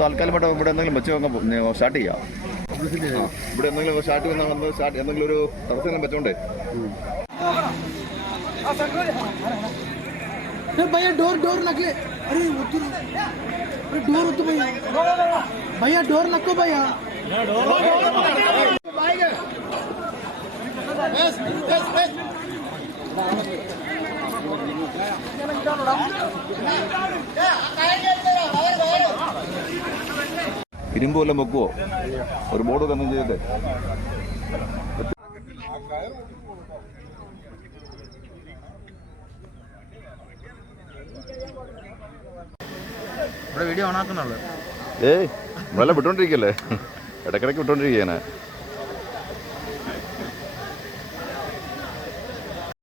താൽക്കാലമായിട്ട് ഇവിടെ എന്തെങ്കിലും വെച്ച് നോക്കാൻ സ്റ്റാർട്ട് ചെയ്യാം. ഇവിടെ എന്തെങ്കിലും സ്റ്റാർട്ട് എന്തെങ്കിലും ഒരു തടസ്സം വെച്ചോണ്ടേ. भैया डोर लगे. अरे डोर होतो भैया डोर नको भैया. ഇരുമ്പ് വല്ലതും വെക്കുവോ? ഒരു ബോർഡ് തന്നെ ചെയ്തിട്ട് ഇവിടെ വീഡിയോ ഓണാക്കുന്നുള്ളു. നമ്മളെല്ലാം വിട്ടോണ്ടിരിക്കല്ലേ, ഇടക്കിടക്ക് വിട്ടോണ്ടിരിക്കുകയാണ്.